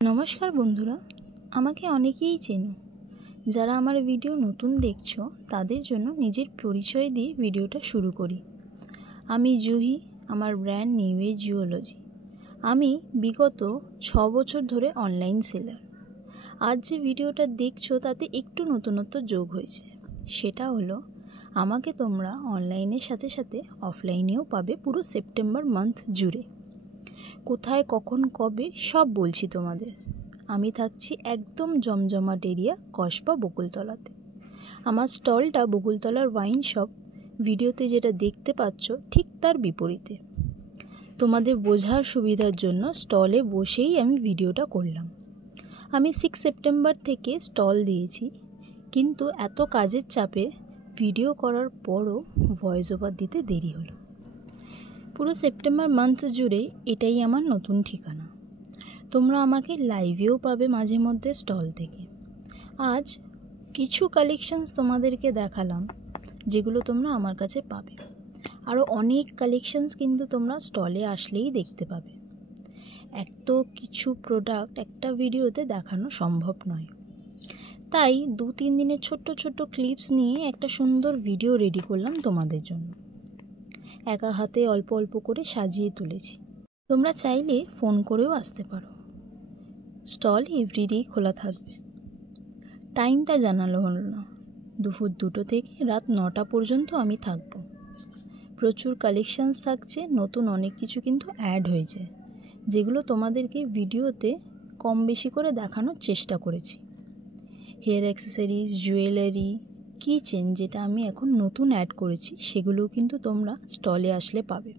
নমস্কার বন্ধুরা, আমাকে অনেকেই চেনো। যারা আমার ভিডিও নতুন দেখছো তাদের জন্য নিজের পরিচয় দিয়ে ভিডিওটা শুরু করি। আমি জুহি, আমার ব্র্যান্ড নিউ এজ জুয়েলারি। আমি বিগত 6 বছর ধরে অনলাইন সেলার। আজ যে ভিডিওটা দেখছো তাতে একটু নতুনত্ব যোগ হয়েছে। সেটা হলো, আমাকে তোমরা অনলাইনের সাথে সাথে অফলাইনেও পাবে পুরো সেপ্টেম্বর মান্থ জুড়ে। কোথায়, কখন, কবে সব বলছি তোমাদের। আমি থাকছি একদম জমজমাট এরিয়া কসবা বকুলতলাতে। আমার স্টলটা বকুলতলার ওয়াইন শপ, ভিডিওতে যেটা দেখতে পাচ্ছ ঠিক তার বিপরীতে। তোমাদের বোঝার সুবিধার জন্য স্টলে বসেই আমি ভিডিওটা করলাম। আমি 6 সেপ্টেম্বর থেকে স্টল দিয়েছি, কিন্তু এত কাজের চাপে ভিডিও করার পরও ভয়েস ওভার দিতে দেরি হলো। পুরো সেপ্টেম্বর মান্থ জুড়ে এটাই আমার নতুন ঠিকানা। তোমরা আমাকে লাইভেও পাবে মাঝে মধ্যে স্টল থেকে। আজ কিছু কালেকশানস তোমাদেরকে দেখালাম, যেগুলো তোমরা আমার কাছে পাবে। আরও অনেক কালেকশানস কিন্তু তোমরা স্টলে আসলেই দেখতে পাবে। এত কিছু প্রোডাক্ট একটা ভিডিওতে দেখানো সম্ভব নয়, তাই 2-3 দিনের ছোট্ট ছোট্ট ক্লিপস নিয়ে একটা সুন্দর ভিডিও রেডি করলাম তোমাদের জন্য। একা হাতে অল্প অল্প করে সাজিয়ে তুলেছি। তোমরা চাইলে ফোন করেও আসতে পারো। স্টল এভরিডেই খোলা থাকবে। টাইমটা জানালো হলো না, দুপুর 2টো থেকে রাত 9টা পর্যন্ত আমি থাকব। প্রচুর কালেকশানস থাকছে, নতুন অনেক কিছু কিন্তু অ্যাড হয়েছে, যেগুলো তোমাদেরকে ভিডিওতে কম বেশি করে দেখানোর চেষ্টা করেছি। হেয়ার অ্যাক্সেসরিজ, জুয়েলারি, কিচেন যেটা আমি এখন নতুন অ্যাড করেছি, সেগুলোও কিন্তু তোমরা স্টলে আসলে পাবে।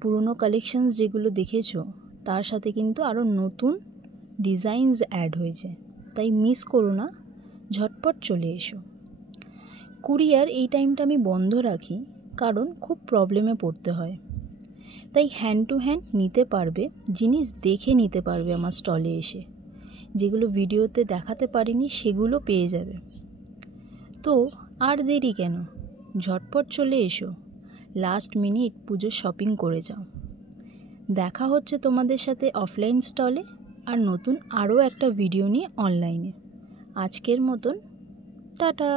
পুরনো কালেকশানস যেগুলো দেখেছো তার সাথে কিন্তু আরও নতুন ডিজাইনস অ্যাড হয়েছে, তাই মিস করো না, ঝটপট চলে এসো। কুরিয়ার এই টাইমটা আমি বন্ধ রাখি, কারণ খুব প্রবলেমে পড়তে হয়। তাই হ্যান্ড টু হ্যান্ড নিতে পারবে, জিনিস দেখে নিতে পারবে আমার স্টলে এসে। যেগুলো ভিডিওতে দেখাতে পারিনি সেগুলো পেয়ে যাবে। তো আর দেরি কেন, ঝটপট চলে এসো, লাস্ট মিনিট পুজোর শপিং করে যাও। দেখা হচ্ছে তোমাদের সাথে অফলাইন স্টলে, আর নতুন আরও একটা ভিডিও নিয়ে অনলাইনে। আজকের মতন টাটা।